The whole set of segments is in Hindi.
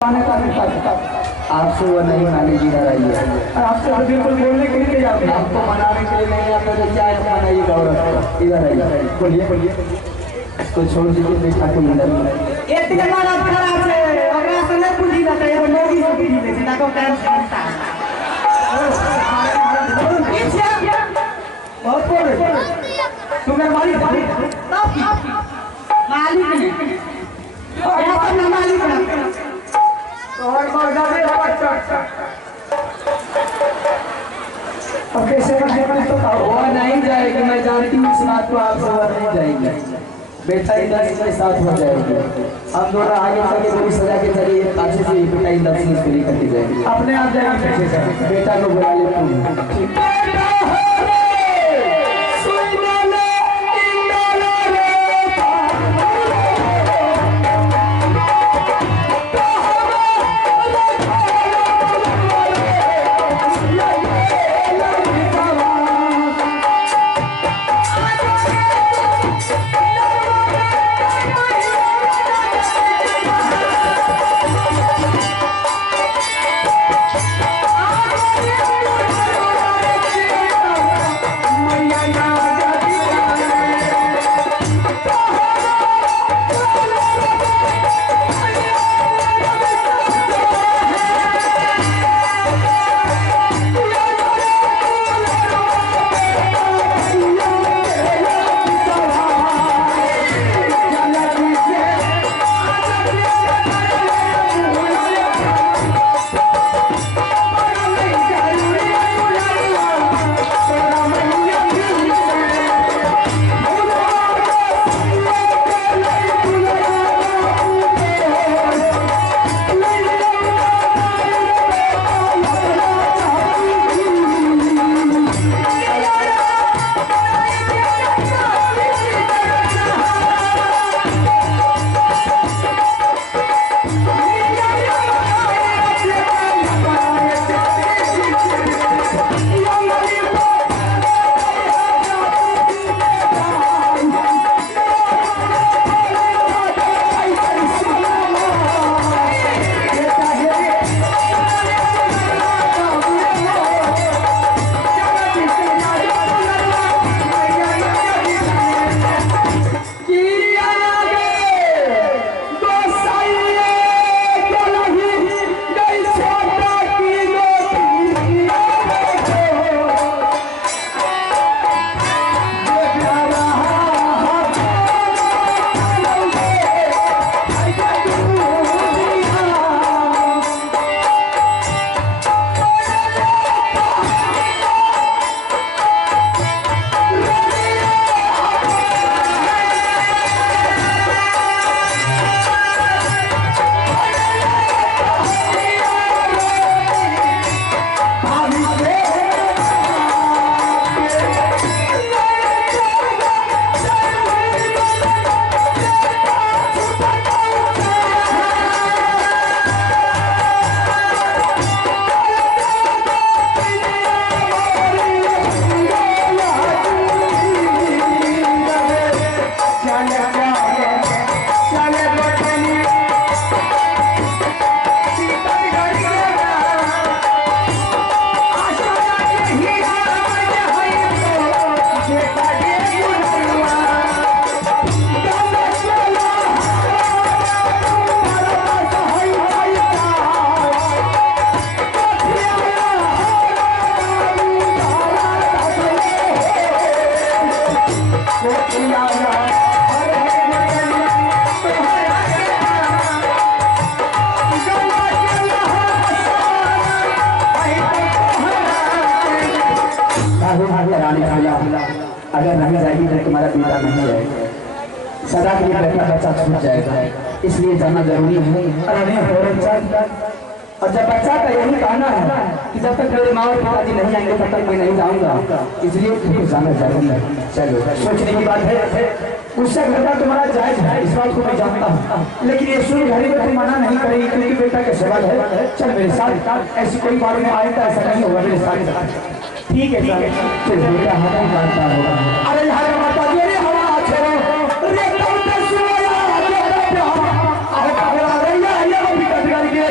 आपसे वो नहीं मानी जी रही है। आपसे तो बिल्कुल बोलने के लिए तैयार नहीं। आपको मनाने के लिए नहीं आता तो क्या है मनाइए गौरव। इधर आइए, बोलिए बोलिए। तो छोड़ दीजिए बेटा को इधर। एक दिन मारा खराब है अगला से नहीं पूछी जाता है लोगी से पूछी लेती ना को टाइम समझता है। बहुत बोल तुम्हें मालिक तब की मालिक नहीं और ना मालिक ना और मर्दा में अब कैसे तो वो नहीं जाएगी, मैं जानती हूँ इस बात को, आपसे वो नहीं जाएगी। बेटा इधर इसके साथ हो जाएगी। हम दोनों आगे चले पूरी सजा के चलिए अच्छे से बेटा इधर से इसको लेकर के जाएगी। अपने आप जाएगी बेटा को बुला ले। अगर नहीं जाएगी तो तुम्हारा बेटा नहीं जाएगा, सदा के लिए बेटा बच्चा छूट जाएगा, इसलिए जाना जरूरी है। और जब बच्चा का यही कहना है कि जब तक मेरे माँ और पिताजी नहीं आएंगे तब तक मैं नहीं जाऊंगा, इसलिए फिर जाना जरूरी है। चलो सोचने की बात है, उससे घटना तुम्हारा जायज है, इस बात को मैं जानता हूँ, लेकिन ये सुन घड़ी में तुम मना नहीं करेगी क्योंकि बेटा का सवाल है। चल मेरे साथ, ऐसी कोई बात में आए तो ऐसा नहीं होगा मेरे साथ। ठीक है चल बेटा हमें मानता होगा। अरे यार माता जी अरे हवा छोड़ो रे कब तक सुनो यार अरे कब अरे कब आ रही है ये भी कट करके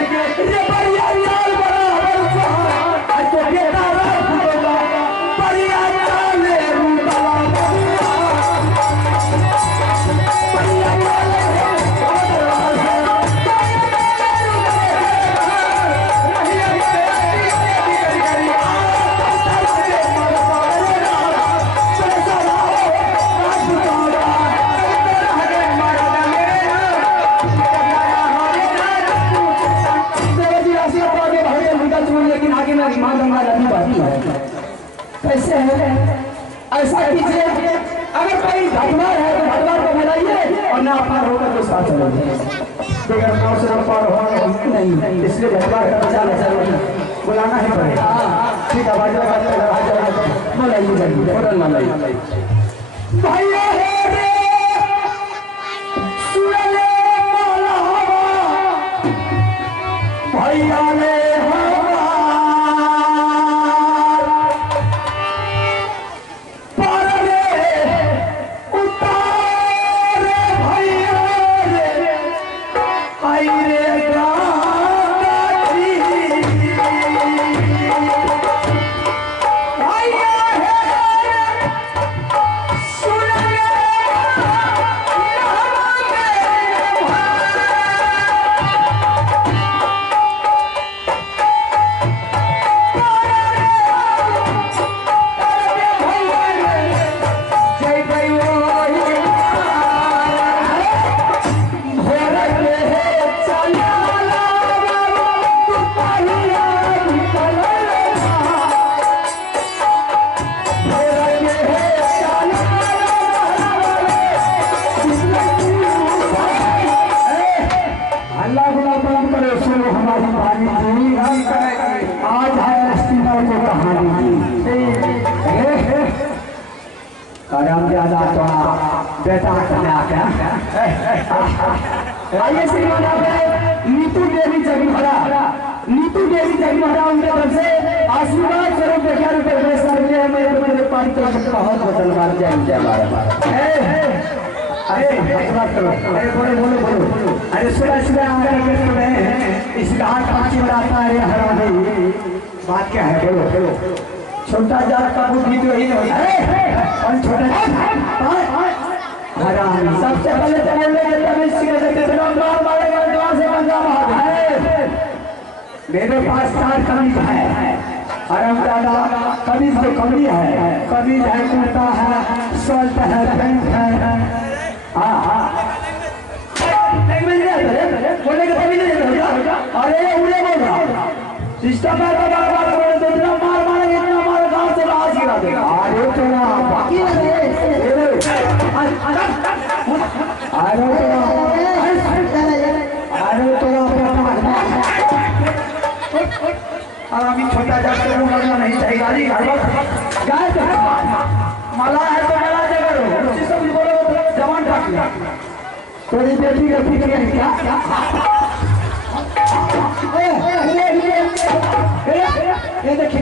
माँ गंगा नदी बहती है। कैसे है? ऐसा कीजिए, अगर कोई घटवार है तो घटवार को बुलाइए और ना पार होकर तो साथ चलेंगे। बगैर नाव से पार हो नहीं, इसलिए घटवार का बचाना जरूरी बुलाना ही पड़ेगा। ठीक है, बाजा बुलाइए जल्दी, फौरन बुलाइए। भैया रे सुनले मौलावा, भैया ने बेटा आइए श्रीमान नीतू देवी जगमोहरा, नीतू देवी जगमोहरा उनके तरफ से आशीर्वाद स्वरूप 11 रुपए मेरे पानी तरफ बहुत बदल मार जाए। अरे बोलो बोलो बोलो, अरे सुबह सुबह इस घाट पाँची बनाता है हरामी, बात क्या है? बोलो बोलो। छोटा जात का बुद्धि तो ही नहीं, और छोटा सबसे पहले तो बोल रहे मार मारेगा से पंजाब मेरे पास 4 कमीज है। अरम दादा कमीज तो कमी है, कमीज है, कुर्ता है, शर्ट है, पैंट है। हाँ बोलने का कभी नहीं। अरे उड़े बोल रहा सिस्टम है, इतना मार मारेगा, इतना मार गाँव से बाहर गिरा देगा। अरे तेरा बाकी छोटा जाकर नहीं चाहिए। मला है तो मला जगह बोलो जवान ठाक थोड़ी बेटी का फिक्र है क्या? ये देखिए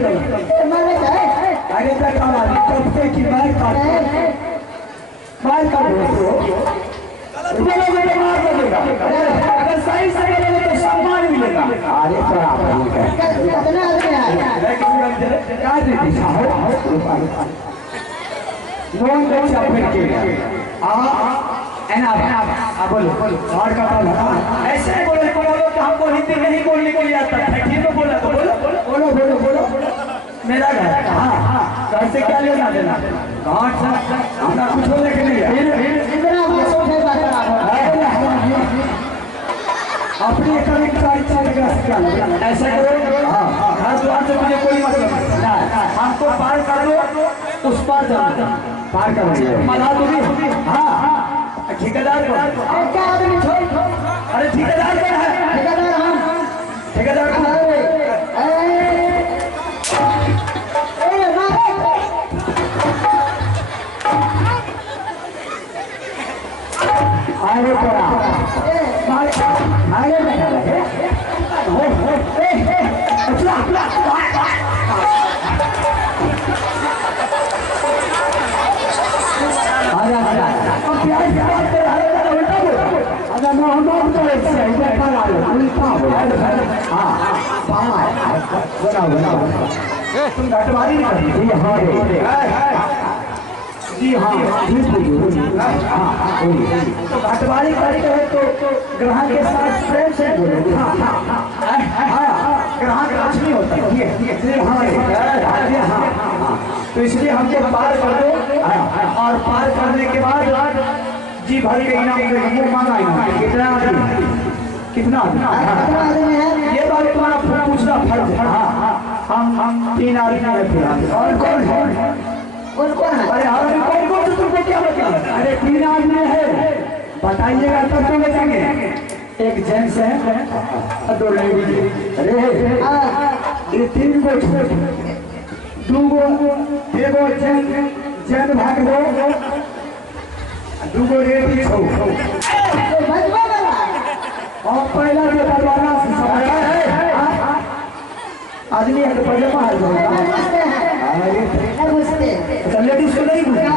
अरे तक कपड़े की बात मार कर अगर सही से बोलोगे तो सम्मान मिलेगा। अरे बोलो ऐसे बोलो तो हमको हिंदी नहीं बोलने को आता है, ठीक है? बोला तो बोलो बोलो बोलो बोलो। मेरा घर घर से क्या लेना देना? हमारा कुछ होने के लिए अपनी ऐसा करो। घर द्वार से मुझे कोई मतलब नहीं, हमको पार कर लो, उस पार जाना, पार कर मना तुम्हें। हाँ ठेकेदार को क्या आदमी छोड़, अरे ठेकेदार कौन है? ठेकेदार हम ठेकेदार आगे पड़ा आगे बैठा रहे तुम घटवारी नहीं करती? जी हाँ तो घटवारी करते हैं तो ग्रहण के साथ प्रेम से बोलो। ग्रहण लक्ष्मी होता है, तो इसलिए हमको पार कर दो, और पार करने के बाद जी भर के इनाम मांगा कितना कितना ये बात तुम्हारा पूछना फर्ज है। हम 3 आदमी हैं फिलहाल। और कौन है? कौन है? अरे हमें कौन से तुमको क्या बताया? अरे 3 आदमी है, बताइएगा तब तो बचेंगे। एक जेंट्स है, 2 लेडीज। अरे ये 3 को छोड़, 2 एगो जेंट भाग दो, 2 लेडीज छो। और पहला जो परवाना से समझा है आदमी है तो पजामा है। अरे लेडीज को नहीं बुझा,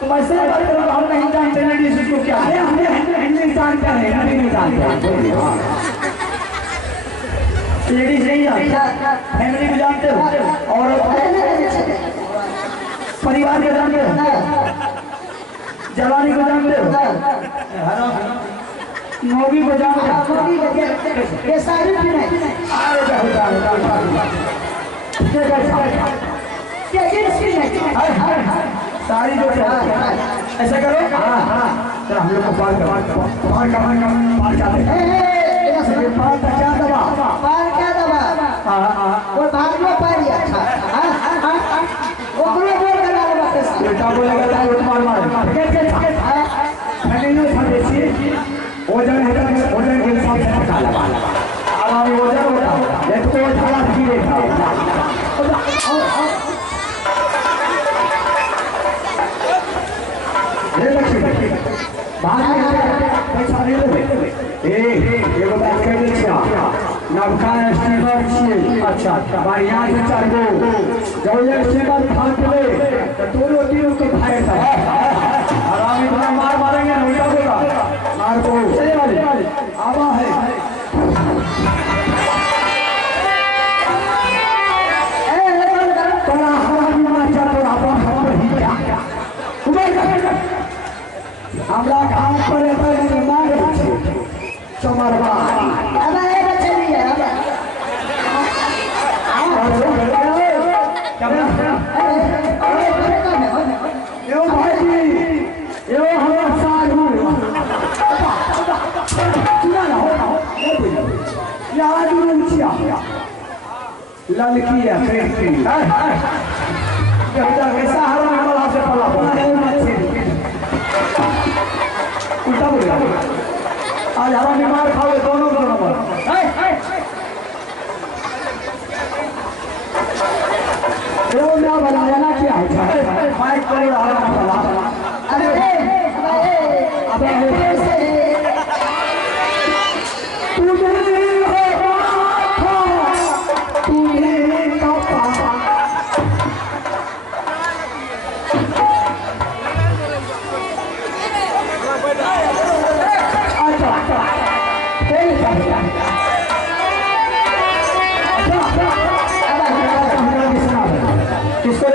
तुम ऐसे बात करो, हम नहीं जानते लेडीज को क्या है। हम नहीं जानते हैं, नहीं जानते लेडीज नहीं जानते, फैमिली को जानते हो और परिवार को जानते हो, जवानी को जानते हो, मोगी को जानते हो, ये सारी सारी जो ऐसा करो। तो हम लोग को पार जाते हैं, क्या दबा वो भागो पारी अच्छा वो बोल बेटा बोलेगा तो मार वजन है, वजन के हिसाब से पता लगा। अब वजन होता है तो थोड़ा धीरे पैसा नहीं लेबै। एगो बात कह दै छियै, नवका स्टीमर छियै। अच्छा, बढ़िया से चढ़बो, जब ये स्टीमर फाटले तो दोनों तीनों को भाई आराम इतना मार मारेंगे, उल्टा बोला मार को चले वाले आवा है। हमरा काम पर मार चमरवा लड़की है उल्टा बोलेगा। आज हरा बीमार खाओगे दोनों को नंबर। क्या बनाया ना क्या है माइक पर अरे किसको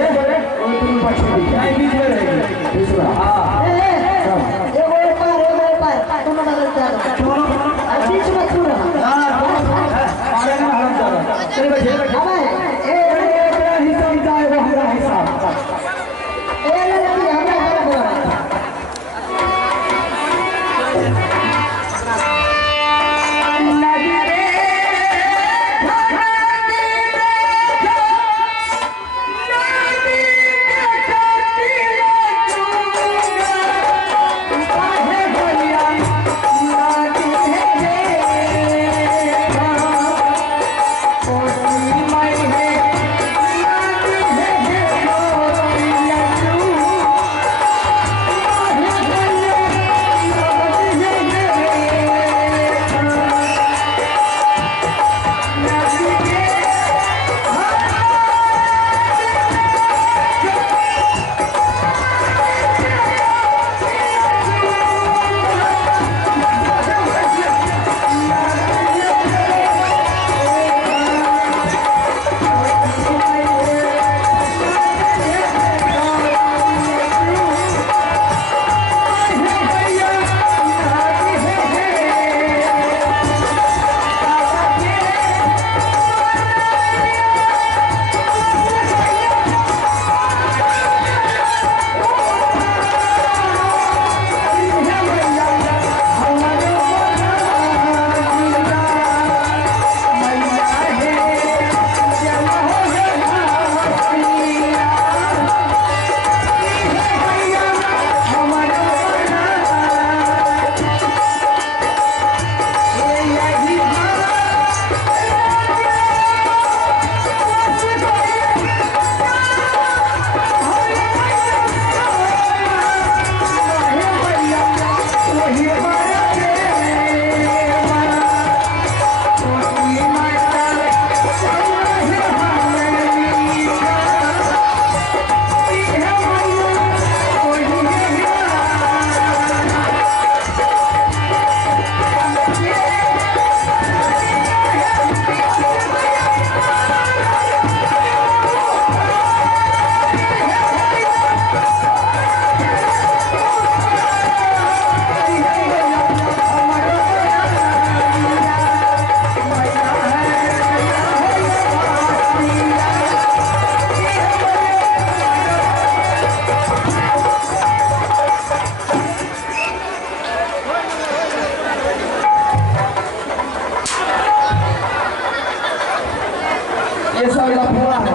ये सब लफड़ा है।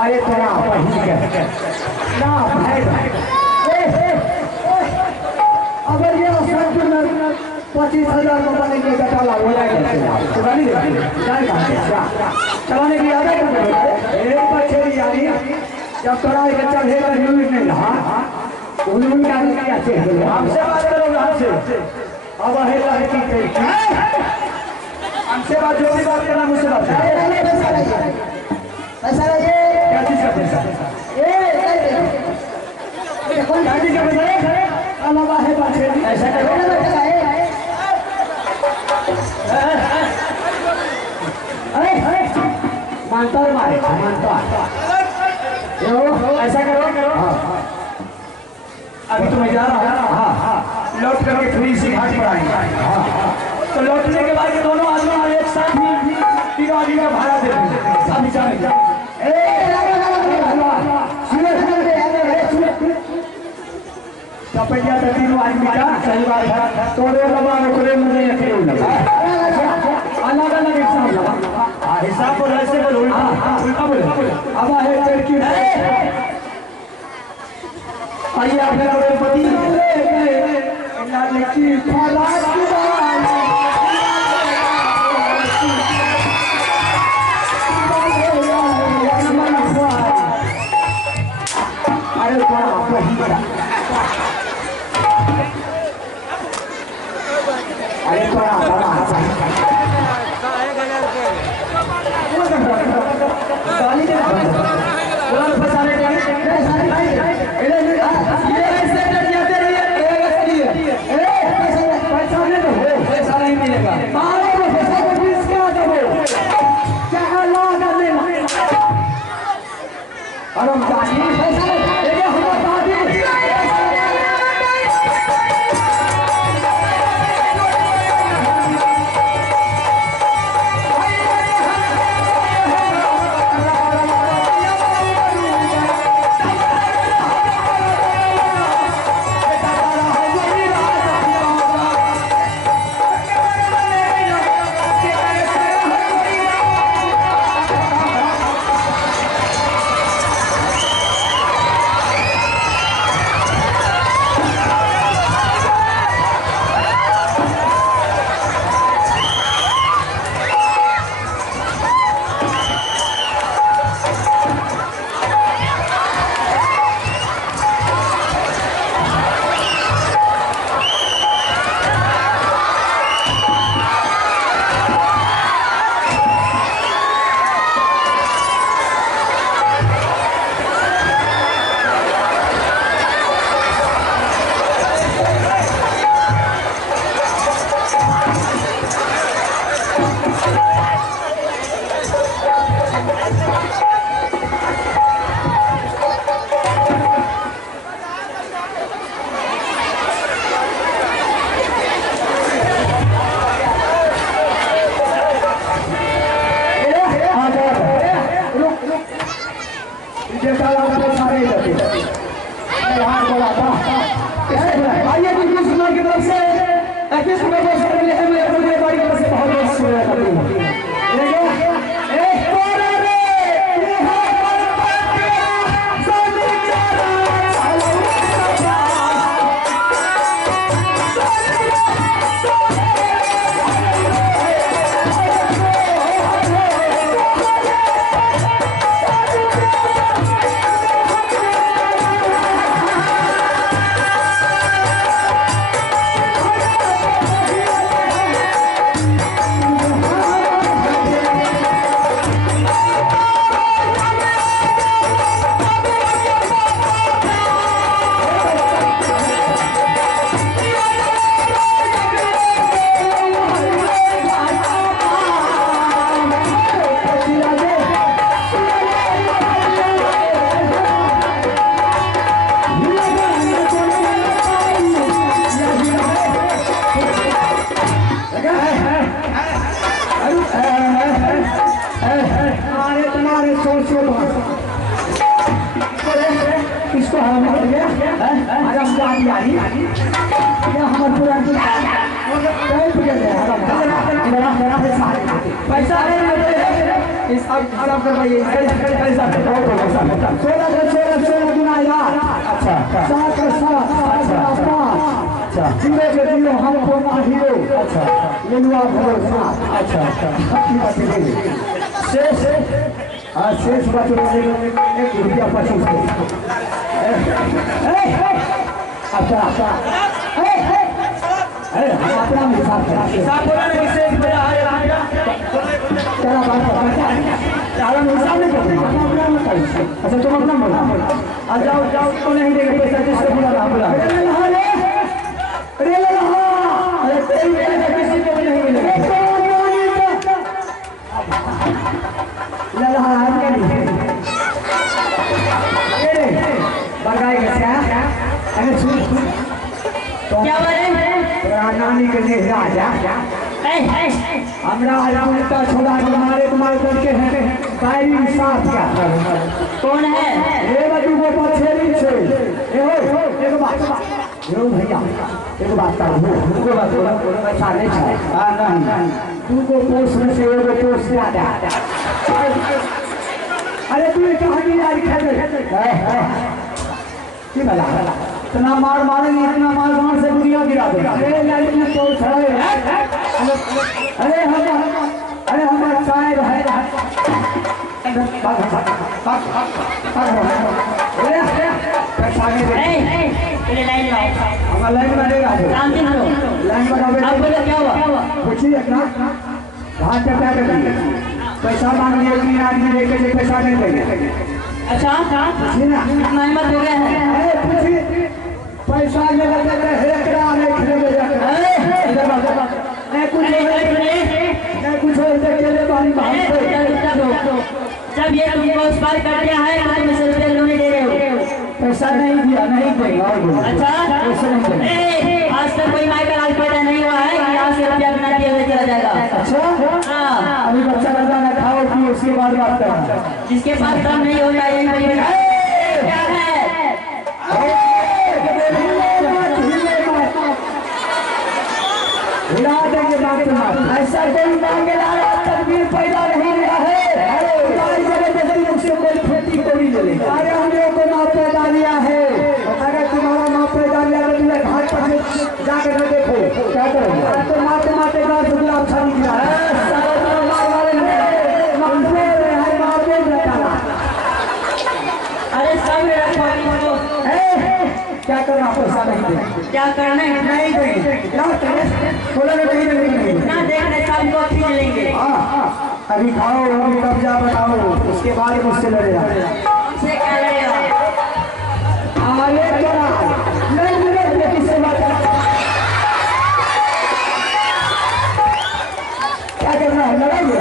अरे तेरा ना भाई अगर ये 25,000 रुपये के घटाला हो जाएगा चलाने की आदत जब थोड़ा चढ़ेगा न्यूज नहीं रहा हमसे बात करोगे हमसे अब हमसे बात जो भी बात करना मुझसे बात पैसा लगे क्या चीज का पैसा कौन गाड़ी का पैसा अलावा है बात ऐसा करो मानता है मानता ऐसा करो अभी तो मैं जा रहा हूँ लौट करके फिर इसी घाट पर आएंगे तो लौटने के बाद दोनों आदमी एक साथ ही तीनों आदमी का भाड़ा दे देंगे अभी जाएंगे तपैया तो तीनों आदमी का सही बात है तोड़े लगा कोरे मुझे यकीन लगा अलग अलग हिसाब लगा हिसाब बोल ऐसे बोल उल्टा बोल अब है लड़की आइए आप करोड़पति लड़की अरे इसको हमें हमारे पूरा पैसा हिसाब करवाइए। 16 गुना यार। अच्छा 7 का 7 अच्छा जीरो के जीरो हमको ना हीरो। अच्छा लेनुआ भरोसा। अच्छा शेष शेष बचे 1 रुपया 25 अच्छा अरे हम अपना हिसाब बोला नहीं शेष बजा है तेरा बात चालन हिसाब नहीं करते। अच्छा तुम अपना बोला आ जाओ तो नहीं देंगे पैसा जिससे बोला बोला अरे तेरी पैसा किसी को भी नहीं मिलेगा। क्या नानी के लिए राजा हमरा उल्टा छोड़ा तुम्हारे करके हैं कायरी साथ क्या कौन है ये बच्चों को पछेरी से एक बात यो भैया एक बात पैसा नहीं है नहीं तू को पोस्ट में से एगो पोस्ट ज्यादा। अरे तू कहानी यार की बला इतना मार मारेंगे इतना मार से दुनिया गिरा देगा। अरे हम शायद है लाइन बनेगा क्या हुआ पूछिए अपना घाट क्या करेंगे पैसा मांग लिए आदमी लेके पैसा नहीं देंगे। अच्छा ना मेहनत हो गया है पैसा नहीं कुछ जब ये तुमको उस पार कर दिया है तो तुम 100 रुपया लोन दे रहे हो। पैसा नहीं दिया नहीं देगा। अच्छा आज तक कोई माई का लाल पैदा नहीं हुआ है कि यहाँ से रुपया बिना दिए हुए चला जाएगा। अच्छा हाँ अभी बच्चा लगा ना खाओ कि उसके बाद बात करना जिसके पास काम नहीं होता यही क्या है ऐसा कोई मांगे तकबीर पैदा नहीं रहा है खेती को भी ले अरे हम लोग को माँ पैदा लिया है। अगर तुम्हारा माँ पैदा लिया तो तुम्हें घाट पर जाकर न देखो क्या करोगे तो माते माते गाँव से गुलाब छानी किया अरे सब क्या करना पैसा नहीं दे क्या करना है नहीं देंगे बोला नहीं देंगे ना देखने सबको खींच लेंगे। अभी खाओ अभी कब्जा बताओ उसके बाद मुझसे लड़ेगा हमसे क्या लड़ेगा किससे बात क्या करना है लड़ाइए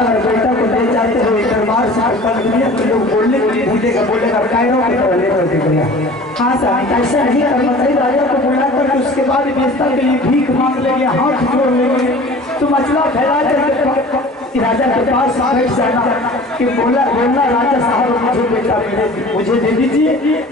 अगर बेटा को ले जाते हो दरबार से तो लोग बोलेगा डायलॉग की तरह लेकर के गया। हाँ सर ऐसा नहीं करना चाहिए। राजा को बुला कर उसके बाद बेचता के लिए भीख मांग लेंगे, हाथ जोड़ लेंगे, तो मसला फैला करके राजा के पास बैठ जाना कि बोलना राजा साहब मुझे बेटा मुझे दे दीजिए,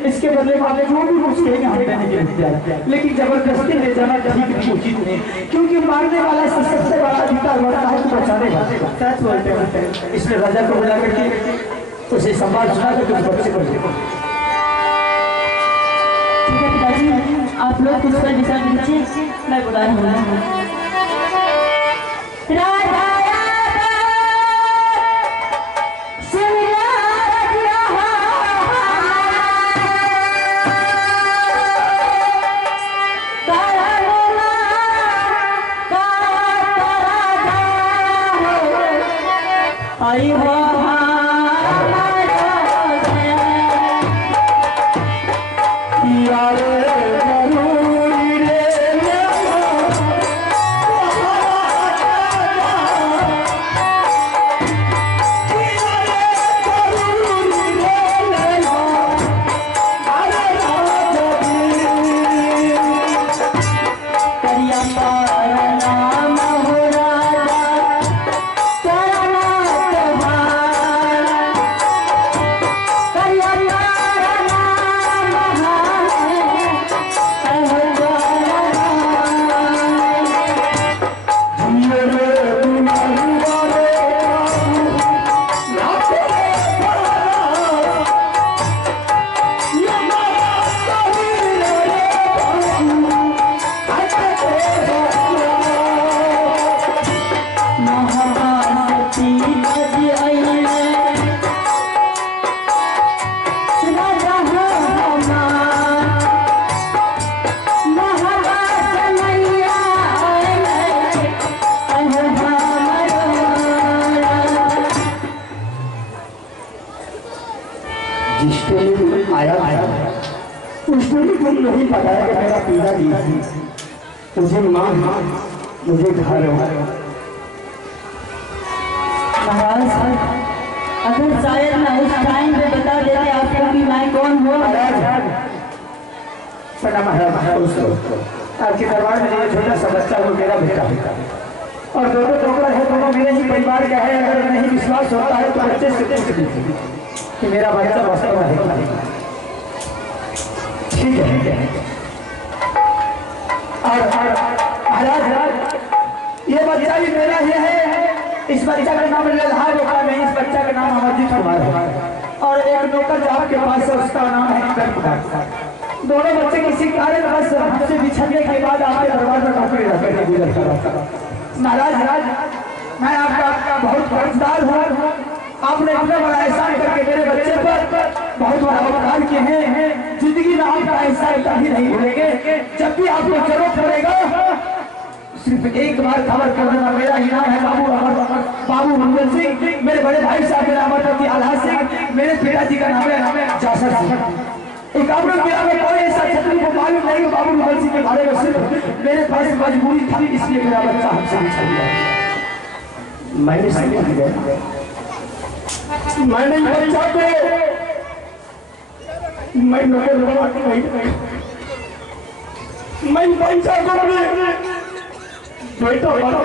इसके बदले में आप जो भी मुझे हम देने के लिए, लेकिन जबरदस्ती ले जाना ठीक नहीं, उचित नहीं, क्योंकि मारने वाला सबसे बड़ा अधिकार बढ़ता है तो बचाने का। सच बोलते हैं। इसलिए राजा को बुला करके उसे संवाद सुना करके उस बच्चे को ठीक है पिताजी, आप लोग कुछ पर विचार कीजिए, मैं बुला रहा हूँ। आई हो नहीं पता है कि मेरा पीड़ा दी मुझे माँ मुझे घर महाराज, अगर शायद मैं उस टाइम पे बता देते आपको कि मैं कौन हूँ। आपके दरबार में जो छोटा सा बच्चा वो मेरा बेटा और दोनों टोकरा है, दोनों मेरे ही परिवार का है। अगर नहीं विश्वास होता है तो बच्चे से पूछ लीजिए कि मेरा बच्चा वास्तव में है। ठीक है। और महाराज ये बच्चा भी मेरा ही है। इस बच्चा का नाम लल्हा रोका नहीं, इस बच्चा का नाम अमरजीत कुमार है और एक नौकर जो आपके पास है उसका नाम है इंद्र। दोनों बच्चे किसी कारणवश हमसे बिछड़ने के बाद आपके दरबार में नौकरी रखने गुजर कर। महाराज मैं आपका बहुत कर्जदार हूँ। आपने इतना बड़ा एहसान करके मेरे बच्चे पर बहुत बड़ा उपकार किए हैं। जिंदगी में आपका एहसान कभी नहीं भूलेंगे। जब भी आपको जरूरत पड़ेगा सिर्फ एक बार खबर कर देना। मेरा ही नाम है बाबू मंगल सिंह। मेरे बड़े भाई साहब मेरा अमरपति आल्हा सिंह। मेरे पिताजी का नाम है जासर सिंह। एक आपने मेरा में कोई ऐसा छतरी को मालूम नहीं कि बाबू मंगल सिंह के बारे में सिर्फ मेरे पास मजबूरी थी, इसलिए मेरा बच्चा हमसे बिछड़ गया। मैंने समझ गया, मैंने बच्चा को मैं नौकर नहीं, मैं बच्चा को बेटो करिया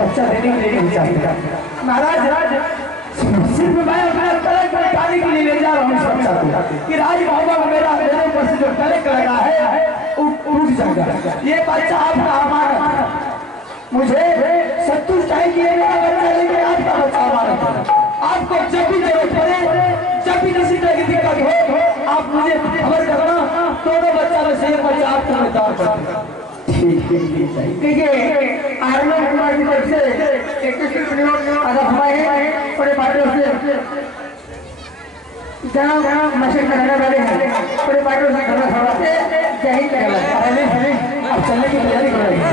बच्चा देने के लिए नहीं चाहता महाराज। सिर्फ मैं अपना कलंक हटाने के लिए ले जा रहा हूँ इस बच्चा को कि राज बाबा मेरा मेरे ऊपर से जो कलंक लगा है उठ जाएगा। ये बच्चा आपका हमारा मुझे शत्रु चाहिए कि मेरा बच्चा लेके आपका बच्चा हमारा। आपको जब भी जरूरत पड़े, जब भी किसी तरह की दिक्कत हो, आप मुझे खबर करना। दोनों बच्चा में से एक बच्चा आपको मैं दान करूंगा। ठीक है आर्मी कुमार की तरफ से 21 मिनट अगर हमारे बड़े पार्टियों से जहाँ मशीन में रहने वाले हैं बड़े पार्टियों से खड़ा खड़ा जय हिंद अब चलने की तैयारी कर रहे हैं।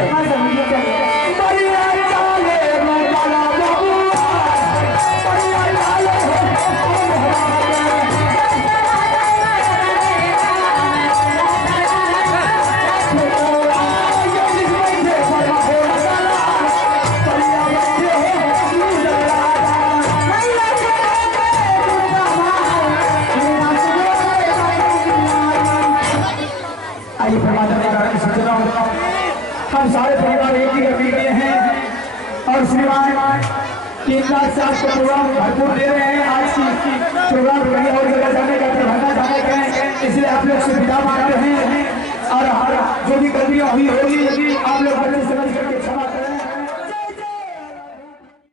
हम सारे परिवार एक ही कर लिए हैं और श्रीमान 3 लाख से आपको प्रोग्राम भरपूर दे रहे हैं। आज की प्रोग्राम कहीं और जगह जाने का भरना जाने का, इसलिए आप लोग से विदा मांगते हैं और जो भी गलतियां हुई होगी आप लोग समझ करके क्षमा